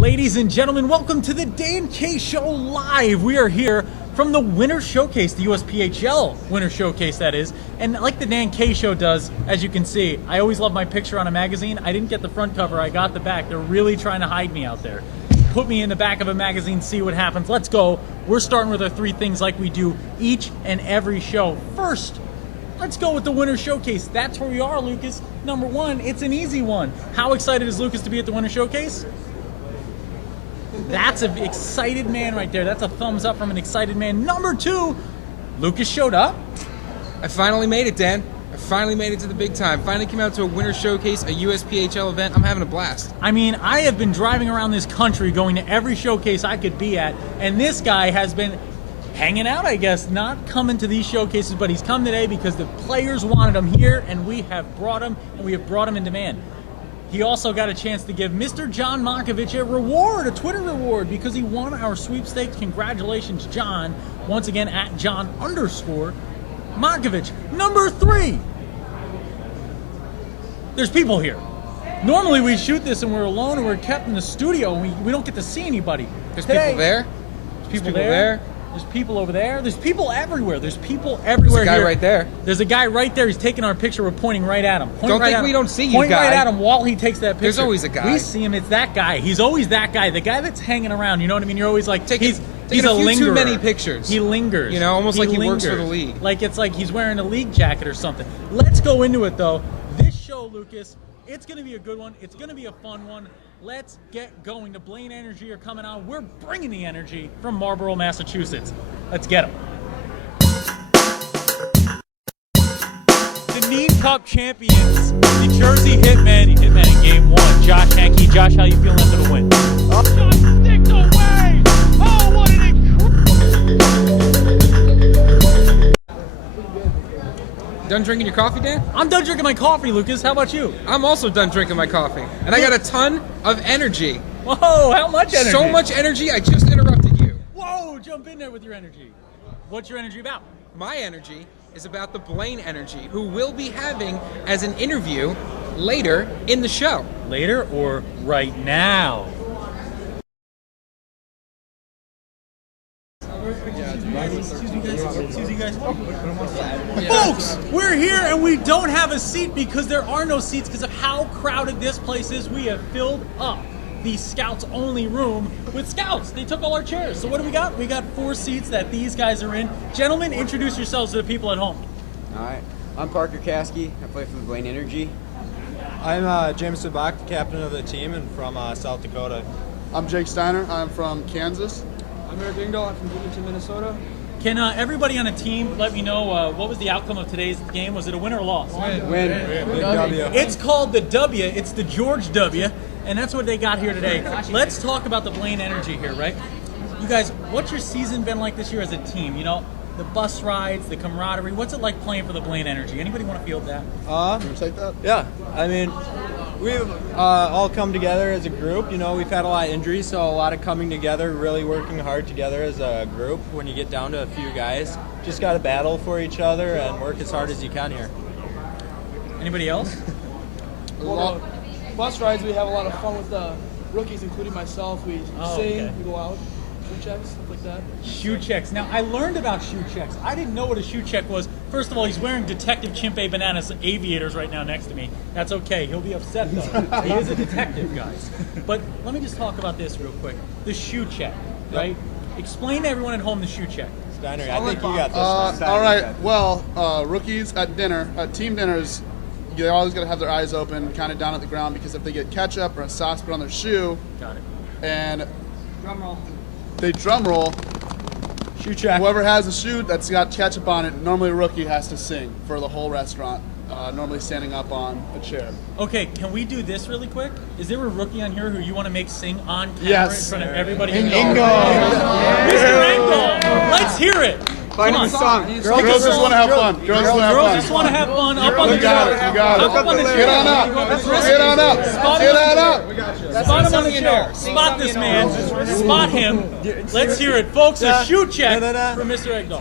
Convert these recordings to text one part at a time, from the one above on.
Ladies and gentlemen, welcome to the Dan K Show Live. We are here from the Winter Showcase, the USPHL Winter Showcase, that is. And like the Dan K Show does, as you can see, I always love my picture on a magazine. I didn't get the front cover, I got the back. They're really trying to hide me out there. Put me in the back of a magazine, see what happens. Let's go. We're starting with our three things like we do each and every show. First, let's go with the Winter Showcase. That's where we are, Lucas. Number one, it's an easy one. How excited is Lucas to be at the Winter Showcase? That's an excited man right there. That's a thumbs up from an excited man. Number two, Lucas showed up. I finally made it, Dan. I finally made it to the big time. Finally came out to a Winter Showcase, a USPHL event. I'm having a blast. I mean, I have been driving around this country going to every showcase I could be at, and this guy has been hanging out, I guess, not coming to these showcases, but he's come today because the players wanted him here, and we have brought him, and we have brought him in demand. He also got a chance to give Mr. John Markovich a reward, a Twitter reward, because he won our sweepstakes. Congratulations, John. Once again, at John_Markovich. Number three. There's people here. Normally we shoot this and we're alone and we're kept in the studio and we don't get to see anybody. There's people there. There's people there. There's people over there. There's people everywhere. There's people everywhere. There's a guy right there. There's a guy right there. He's taking our picture. We're pointing right at him. Don't think we don't see you, guy. Point right at him while he takes that picture. There's always a guy. We see him. It's that guy. He's always that guy. The guy that's hanging around. You know what I mean? You're always like, he's a lingerer. Too many pictures. He lingers. You know, almost like he works for the league. Like it's like he's wearing a league jacket or something. Let's go into it though. This show, Lucas, it's going to be a good one. It's going to be a fun one. Let's get going. The Blaine Energy are coming on. We're bringing the energy from Marlborough, Massachusetts. Let's get them. The Need Cup champions, the Jersey Hitmen. Hitmen in game one. Josh Hankey. Josh, how you feeling after the win? Shot sticked away. Oh, what an Done drinking your coffee, Dan? I'm done drinking my coffee, Lucas. How about you? I'm also done drinking my coffee. And I got a ton of energy. Whoa, how much energy? So much energy, I just interrupted you. Whoa, jump in there with your energy. What's your energy about? My energy is about the Blaine Energy, who we'll be having as an interview later in the show. Later or right now? Excuse me, guys. Folks, we're here and we don't have a seat because there are no seats because of how crowded this place is. We have filled up the Scouts only room with Scouts. They took all our chairs. So what do we got? We got 4 seats that these guys are in. Gentlemen, introduce yourselves to the people at home. All right. I'm Parker Caskey. I play for the Blaine Energy. I'm James Sabak, the captain of the team, and from South Dakota. I'm Jake Steiner. I'm from Kansas. I'm Eric Dingdahl. I'm from Bloomington, Minnesota. Can everybody on the team let me know what was the outcome of today's game? Was it a win or a loss? Win. It's called the W. It's the George W. And that's what they got here today. Let's talk about the Blaine Energy here, right? You guys, what's your season been like this year as a team? You know, the bus rides, the camaraderie. What's it like playing for the Blaine Energy? Anybody want to field that? Take that. Yeah, I mean, we've all come together as a group. You know, we've had a lot of injuries, so a lot of coming together, really working hard together as a group. When you get down to a few guys, just got to battle for each other and work as hard as you can here. Anybody else? Well, bus rides, we have a lot of fun with the rookies, including myself. We sing, okay. we go out, shoe checks, stuff like that. Shoe checks. Now, I learned about shoe checks. I didn't know what a shoe check was. First of all, he's wearing Detective Chimpe Bananas aviators right now next to me. That's okay. He'll be upset, though. He is a detective, guys. But let me just talk about this real quick. The shoe check, right? Explain to everyone at home the shoe check. Steiner, I think you got this one. Steiner, All right. Well, rookies at dinner, at team dinners, they always got to have their eyes open, kind of down at the ground, because if they get ketchup or a sauce put on their shoe, Got it. and Drum roll. they drum roll, Shoe check. whoever has a shoe that's got ketchup on it, normally a rookie has to sing for the whole restaurant, normally standing up on a chair. Okay, can we do this really quick? Is there a rookie on here who you want to make sing on camera Yes. in front of everybody? Ingo. Mr. Engel! Let's hear it! Come on. Girls just want to have fun. Girls just want to have Girls fun. just want to have fun. Up on the You got chair. it. You got Up on the it. chair. Get on up. Get on up. Get on up. Spot him on the chair. Spot this man. Spot him. Let's hear it, folks. A shoe check for Mr. Engdahl.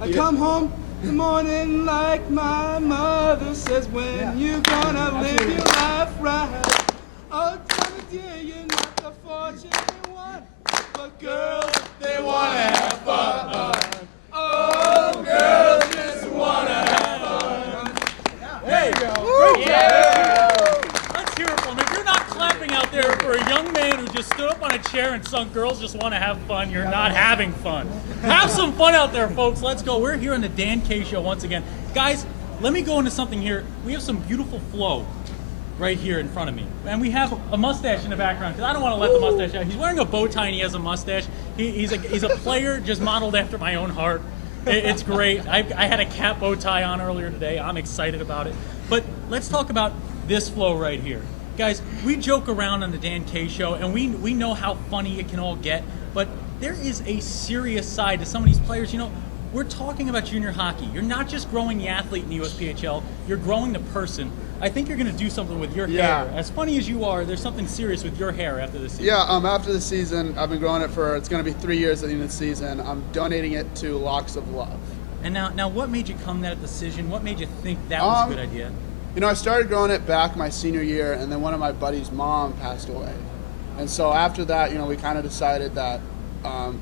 I come home in the morning like my mother says, when you gonna live your life right? Oh, tell me a chair and some girls just want to have fun. You're not having fun. Have some fun out there, folks. Let's go. We're here on the Dan K Show once again. Guys, let me go into something here. We have some beautiful flow right here in front of me. And we have a mustache in the background because I don't want to let the mustache out. He's wearing a bow tie and he has a mustache. He's a player just modeled after my own heart. It's great. I had a cat bow tie on earlier today. I'm excited about it. But let's talk about this flow right here. Guys, we joke around on the Dan K Show, and we know how funny it can all get, but there is a serious side to some of these players. You know, we're talking about junior hockey. You're not just growing the athlete in the USPHL, you're growing the person. I think you're going to do something with your hair. As funny as you are, there's something serious with your hair after this season. Yeah, after the season, I've been growing it it's going to be 3 years at the end of the season. I'm donating it to Locks of Love. And now what made you come to that decision? What made you think that was a good idea? You know, I started growing it back my senior year, and then one of my buddy's mom passed away. And so after that, you know, we kind of decided that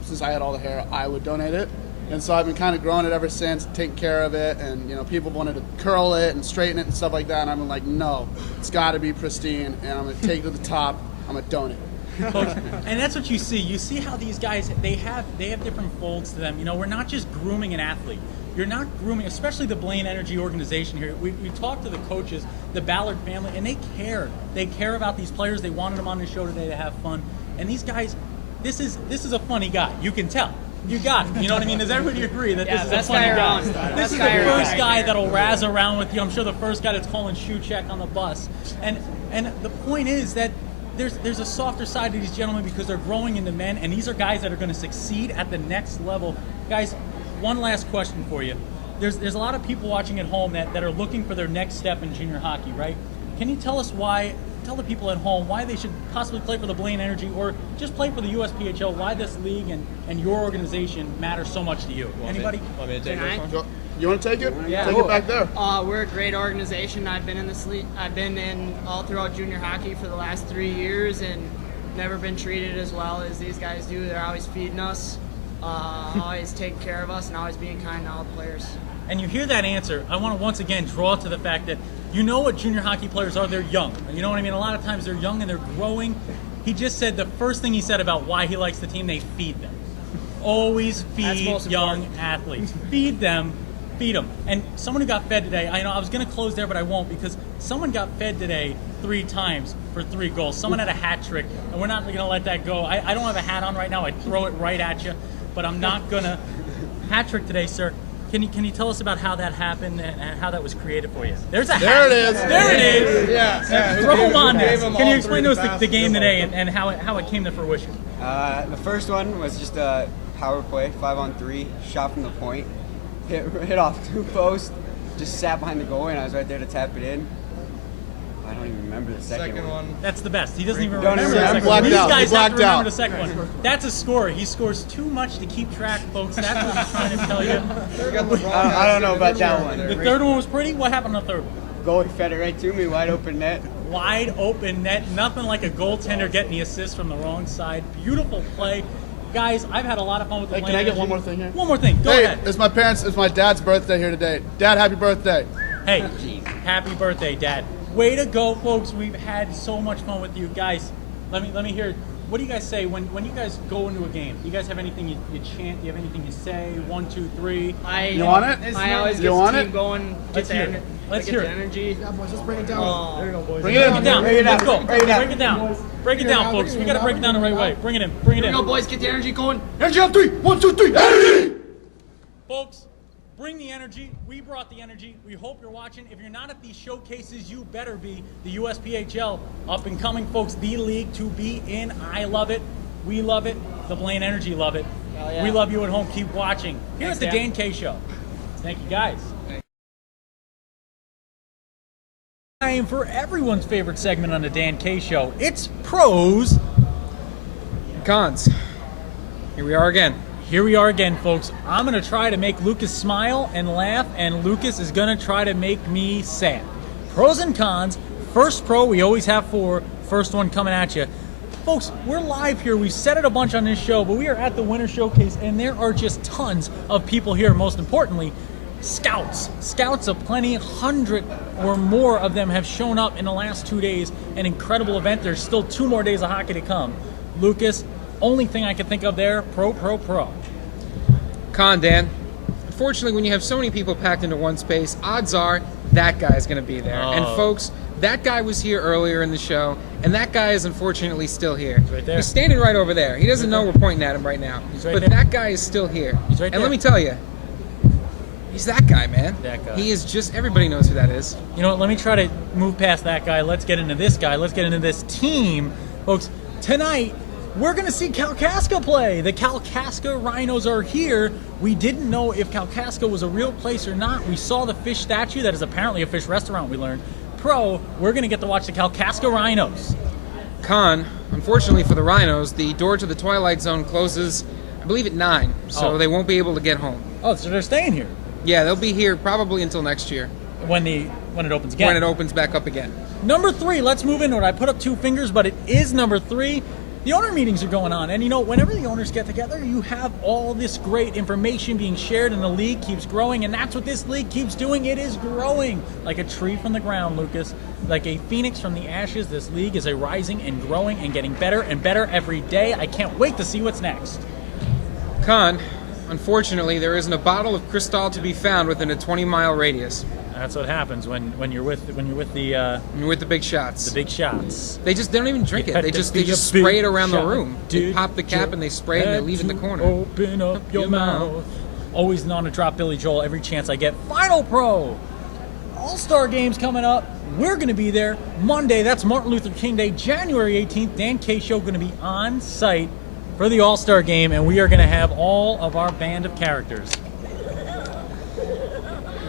since I had all the hair, I would donate it. And so I've been kind of growing it ever since, taking care of it, and you know, people wanted to curl it and straighten it and stuff like that, and I'm like, no, it's got to be pristine, and I'm going to take it to the top, I'm going to donate it. Folks, and that's what you see. You see how these guys, they have different folds to them. You know, we're not just grooming an athlete. You're not grooming, especially the Blaine Energy organization here. We talked to the coaches, the Ballard family, and they care. They care about these players. They wanted them on the show today to have fun. And these guys, this is a funny guy. You can tell. You got it. You know what I mean? Does everybody agree that this is a funny guy? This is the first guy that'll razz around with you. I'm sure the first guy that's calling shoe check on the bus. And the point is that there's a softer side to these gentlemen because they're growing into men, and these are guys that are going to succeed at the next level. Guys, one last question for you. There's a lot of people watching at home that are looking for their next step in junior hockey, right? Can you tell us tell the people at home why they should possibly play for the Blaine Energy or just play for the USPHL, why this league and your organization matters so much to you? Anybody? Want me to take this one? You want to take it? Yeah. Take it back there. We're a great organization. I've been in this league. I've been in all throughout junior hockey for the last 3 years and never been treated as well as these guys do. They're always feeding us, always taking care of us, and always being kind to all the players. And you hear that answer, I want to once again draw to the fact that you know what junior hockey players are. They're young. You know what I mean? A lot of times they're young and they're growing. He just said the first thing he said about why he likes the team, they feed them. Always feed young athletes. Feed them. Feed them. And someone who got fed today, I know I was going to close there, but I won't because someone got fed today 3 times for 3 goals. Someone had a hat trick, and we're not going to let that go. I don't have a hat on right now. I'd throw it right at you, but I'm not going to. Hat trick today, sir. Can you tell us about how that happened and how that was created for you? There's a hat. There it is. There it is. Yeah. Throw them on there. Can you explain to us the game today and how it came to fruition? The first one was just a power play, 5-on-3, shot from the point, hit off 2 posts, just sat behind the goal, and I was right there to tap it in. I don't even remember the second one. That's the best. He doesn't even Don't remember the remember. second one. These Blacked out. guys He have to blacked remember out. the second one. That's a score. He scores too much to keep track, folks. That's what he's trying to tell you. I don't know about that one. The third one was pretty. What happened on the third one? Goalie fed it right to me, wide open net. Wide open net. Nothing like a goaltender getting the assist from the wrong side. Beautiful play. Guys, I've had a lot of fun with the Hey, Blaine can I get Energy. one more thing here? One more thing. Go Hey, ahead. it's my dad's birthday here today. Dad, happy birthday. Hey, happy birthday, Dad. Way to go, folks. We've had so much fun with you. Guys, let me hear. What do you guys say when you guys go into a game? Do you guys have anything you chant? Do you have anything you say? 1, 2, 3. You want it? I always You get want the it? team going. Let's hear it. Let's hear the it. energy. Yeah, boys, let's bring it down. There you go, boys. Bring it Break it in. down. Break it Let's down. go. Break it down. Break it down. Break it down, folks. We got to break it down the right way. Bring it in. Bring it There in. you go, boys. Get the energy going. Energy on 3. 1, 2, 3. Energy! Folks, bring the energy. We brought the energy. We hope you're watching. If you're not at these showcases, you better be. The USPHL, up and coming, folks. The league to be in. I love it. We love it. The Blaine Energy love it. Hell yeah. We love you at home. Keep watching. Here Thanks, at the Dan. Dan K Show. Thank you, guys. Time for everyone's favorite segment on the Dan K Show. It's pros. Cons. Here we are again. Here we are again, folks. I'm going to try to make Lucas smile and laugh, and Lucas is going to try to make me sad. Pros and cons. First pro, we always have 4. First one coming at you. Folks, we're live here. We've said it a bunch on this show, but we are at the Winter Showcase, and there are just tons of people here. Most importantly, scouts. Scouts aplenty. 100 or more of them have shown up in the last 2 days. An incredible event. There's still 2 more days of hockey to come. Lucas. Only thing I can think of there, pro. Con, Dan. Unfortunately, when you have so many people packed into one space, odds are that guy's going to be there. And folks, that guy was here earlier in the show, and that guy is unfortunately still here. He's right there. He's standing right over there. He doesn't know we're pointing at him right now. He's right but there. that guy is still here. He's right and there. let me tell you, he's that guy, man. That guy. He is just, everybody knows who that is. You know what? Let me try to move past that guy. Let's get into this guy. Let's get into this team. Folks, tonight, we're going to see Kalkaska play. The Kalkaska Rhinos are here. We didn't know if Kalkaska was a real place or not. We saw the fish statue. That is apparently a fish restaurant, we learned. Pro, we're going to get to watch the Kalkaska Rhinos. Con, unfortunately for the Rhinos, the door to the Twilight Zone closes, I believe, at 9, so they won't be able to get home. Oh, so they're staying here Yeah, they'll be here probably until next year, when it opens again. when it opens back up again. Number 3, let's move into it. I put up 2 fingers, but it is number 3. The owner meetings are going on, and you know, whenever the owners get together, you have all this great information being shared, and the league keeps growing, and that's what this league keeps doing. It is growing like a tree from the ground, Lucas. Like a phoenix from the ashes, this league is a rising and growing and getting better and better every day. I can't wait to see what's next. Con, unfortunately, there isn't a bottle of Cristal to be found within a 20-mile radius. That's what happens when you're with the You're with the big shots. big shots. They don't even drink it. Had They to just be a spray big it around the shot. room. They Did pop the cap you and they spray it and they had leave it in the to corner. Open up your mouth. Always on to drop Billy Joel every chance I get. Final Pro. All-Star games coming up. We're going to be there Monday. That's Martin Luther King Day, January 18th. Dan K Show going to be on site for the All-Star game, and we are going to have all of our band of characters.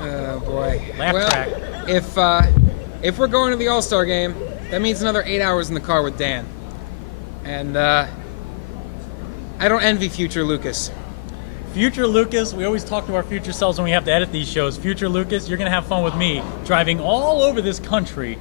Oh boy. Laugh track. If we're going to the All-Star game, that means another 8 hours in the car with Dan. And I don't envy future Lucas. Future Lucas, we always talk to our future selves when we have to edit these shows. Future Lucas, you're going to have fun with me driving all over this country,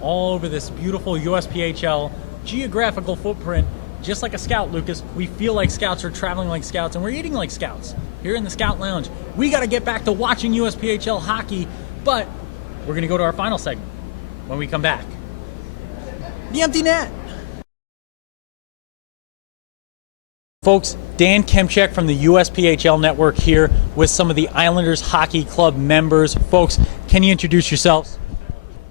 all over this beautiful USPHL geographical footprint, just like a scout, Lucas. We feel like scouts, are traveling like scouts, and we're eating like scouts here in the Scout Lounge. We got to get back to watching USPHL hockey, but we're going to go to our final segment when we come back. The Empty Net. Folks, Dan Kemchek from the USPHL Network here with some of the Islanders Hockey Club members. Folks, can you introduce yourselves?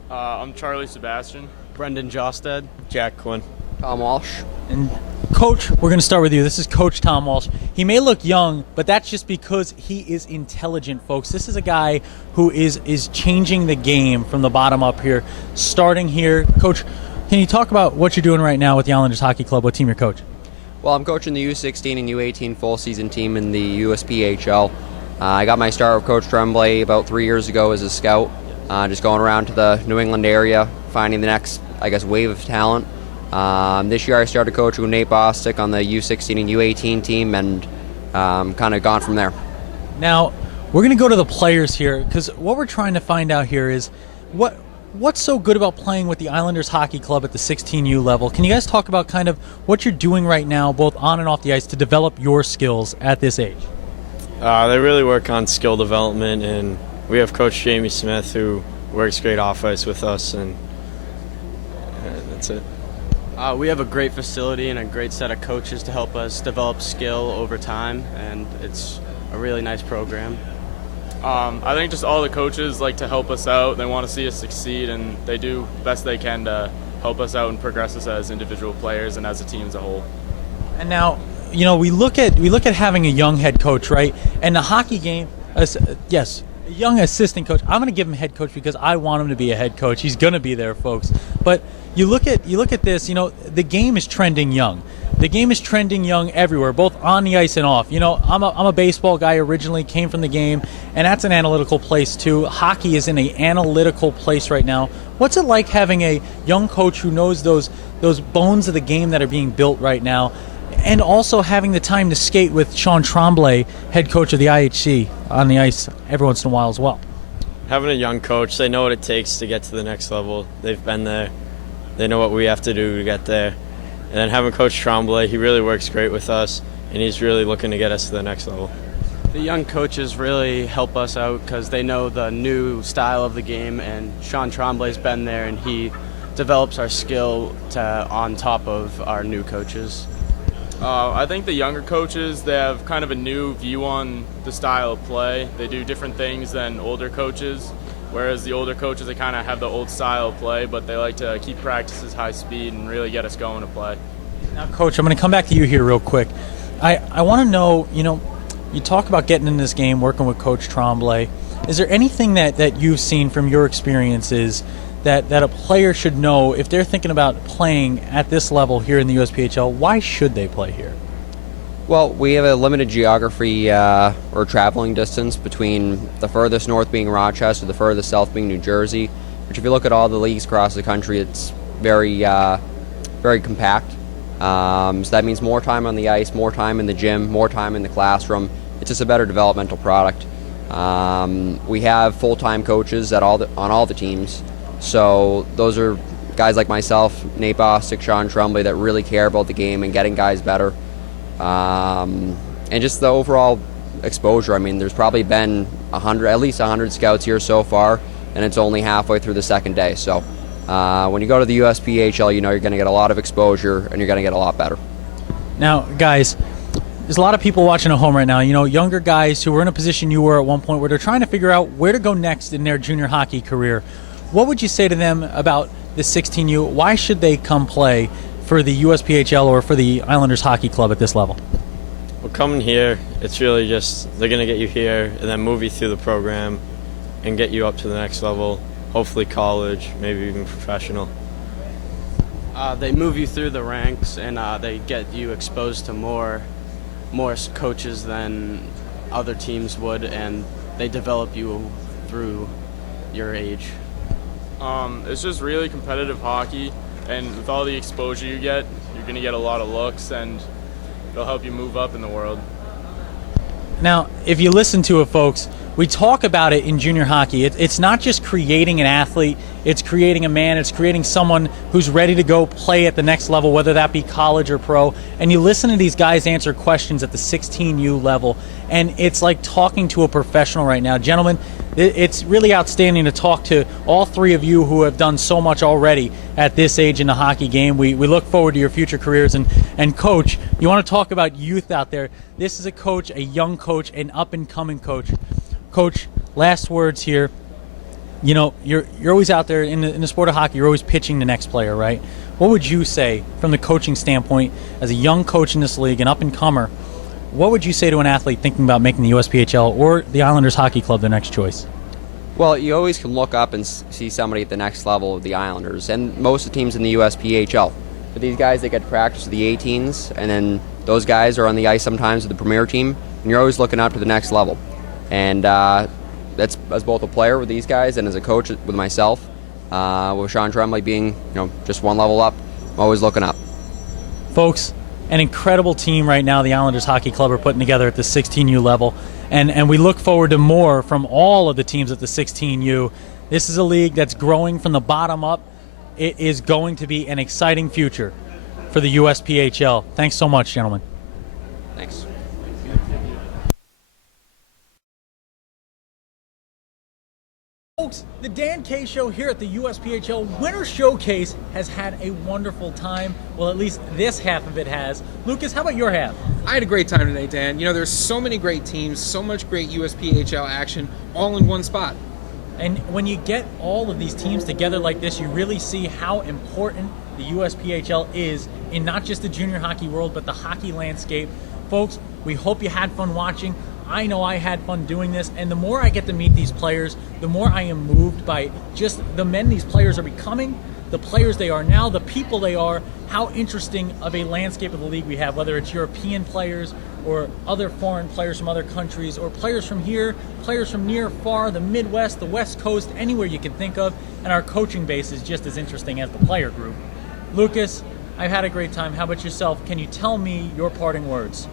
I'm Charlie Sebastian. Brendan Josted. Jack Quinn. Tom Walsh. And Coach, we're going to start with you. This is Coach Tom Walsh. He may look young, but that's just because he is intelligent, folks. This is a guy who is changing the game from the bottom up here, starting here. Coach, can you talk about what you're doing right now with the Islanders Hockey Club? What team you're coaching? Well, I'm coaching the U16 and U18 full season team in the USPHL. I got my start with Coach Tremblay about 3 years ago as a scout, just going around to the New England area, finding the next, wave of talent. This year I started coaching with Nate Bostic on the U16 and U18 team, and kind of gone from there. Now, we're going to go to the players here, because what we're trying to find out here is what's so good about playing with the Islanders Hockey Club at the 16U level? Can you guys talk about kind of what you're doing right now, both on and off the ice, to develop your skills at this age? They really work on skill development, and we have Coach Jamie Smith who works great off ice with us, and that's it. We have a great facility and a great set of coaches to help us develop skill over time, and it's a really nice program. I think just all the coaches like to help us out. They want to see us succeed, and they do the best they can to help us out and progress us as individual players and as a team as a whole. And now, you know, we look at having a young head coach, right? And the hockey game, yes, a young assistant coach. I'm going to give him head coach because I want him to be a head coach. He's going to be there, folks. But you look at this, you know, the game is trending young. The game is trending young everywhere, both on the ice and off. You know, I'm a baseball guy originally, came from the game, and that's an analytical place too. Hockey is in an analytical place right now. What's it like having a young coach who knows those bones of the game that are being built right now, and also having the time to skate with Sean Tremblay, head coach of the IHC, on the ice every once in a while as well? Having a young coach, they know what it takes to get to the next level. They've been there. They know what we have to do to get there. And then having Coach Tremblay, he really works great with us, and he's really looking to get us to the next level. The young coaches really help us out because they know the new style of the game, and Sean Tremblay's been there, and he develops our skill on top of our new coaches. I think the younger coaches, they have kind of a new view on the style of play. They do different things than older coaches, whereas the older coaches, they kind of have the old style of play, but they like to keep practices high speed and really get us going to play. Now, Coach, I'm going to come back to you here real quick. I want to know, you talk about getting in this game, working with Coach Tremblay. Is there anything that you've seen from your experiences that a player should know if they're thinking about playing at this level here in the USPHL? Why should they play here? Well, we have a limited geography or traveling distance between the furthest north being Rochester, the furthest south being New Jersey. Which, if you look at all the leagues across the country, it's very, very compact. So that means more time on the ice, more time in the gym, more time in the classroom. It's just a better developmental product. We have full-time coaches on all the teams. So those are guys like myself, Nate Bostic, Sean Tremblay, that really care about the game and getting guys better. And just the overall exposure. I mean, there's probably been at least 100 scouts here so far, and it's only halfway through the second day. So when you go to the USPHL, you're going to get a lot of exposure, and you're going to get a lot better. Now, guys, there's a lot of people watching at home right now, younger guys who were in a position you were at one point where they're trying to figure out where to go next in their junior hockey career. What would you say to them about the 16U? Why should they come play for the USPHL or for the Islanders Hockey Club at this level? Well, coming here, it's really just they're going to get you here and then move you through the program and get you up to the next level, hopefully college, maybe even professional. They move you through the ranks, and they get you exposed to more coaches than other teams would, and they develop you through your age. It's just really competitive hockey, and with all the exposure you get, you're going to get a lot of looks, and it'll help you move up in the world. Now, if you listen to it, folks, we talk about it in junior hockey. It's not just creating an athlete, it's creating a man, it's creating someone who's ready to go play at the next level, whether that be college or pro. And you listen to these guys answer questions at the 16U level, and it's like talking to a professional right now. Gentlemen, it's really outstanding to talk to all three of you who have done so much already at this age in the hockey game. We look forward to your future careers. And Coach, you want to talk about youth out there. This is a coach, a young coach, an up-and-coming coach. Coach, last words here. You're always out there in the sport of hockey. You're always pitching the next player, right? What would you say from the coaching standpoint as a young coach in this league, an up-and-comer? What would you say to an athlete thinking about making the USPHL or the Islanders Hockey Club their next choice? Well, you always can look up and see somebody at the next level of the Islanders, and most of the teams in the USPHL. But these guys, they get to practice with the 18s, and then those guys are on the ice sometimes with the premier team, and you're always looking up to the next level. And that's as both a player with these guys and as a coach with myself, with Sean Tremblay being just one level up. I'm always looking up. Folks, an incredible team right now the Islanders Hockey Club are putting together at the 16U level, and we look forward to more from all of the teams at the 16U. This is a league that's growing from the bottom up. It is going to be an exciting future for the USPHL. Thanks so much, gentlemen. Thanks. Folks, the Dan K Show here at the USPHL Winter Showcase has had a wonderful time. Well, at least this half of it has. Lucas, how about your half? I had a great time today, Dan. There's so many great teams, so much great USPHL action, all in one spot. And when you get all of these teams together like this, you really see how important the USPHL is in not just the junior hockey world, but the hockey landscape. Folks, we hope you had fun watching. I know I had fun doing this, and the more I get to meet these players, the more I am moved by just the men these players are becoming, the players they are now, the people they are, how interesting of a landscape of the league we have, whether it's European players or other foreign players from other countries, or players from here, players from near, far, the Midwest, the West Coast, anywhere you can think of, and our coaching base is just as interesting as the player group. Lucas, I've had a great time. How about yourself? Can you tell me your parting words?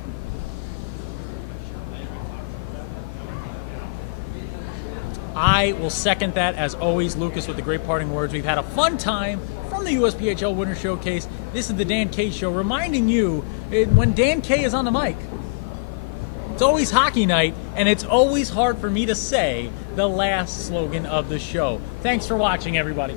I will second that, as always, Lucas, with the great parting words. We've had a fun time from the USPHL Winter Showcase. This is the Dan K Show, reminding you when Dan K is on the mic, it's always hockey night, and it's always hard for me to say the last slogan of the show. Thanks for watching, everybody.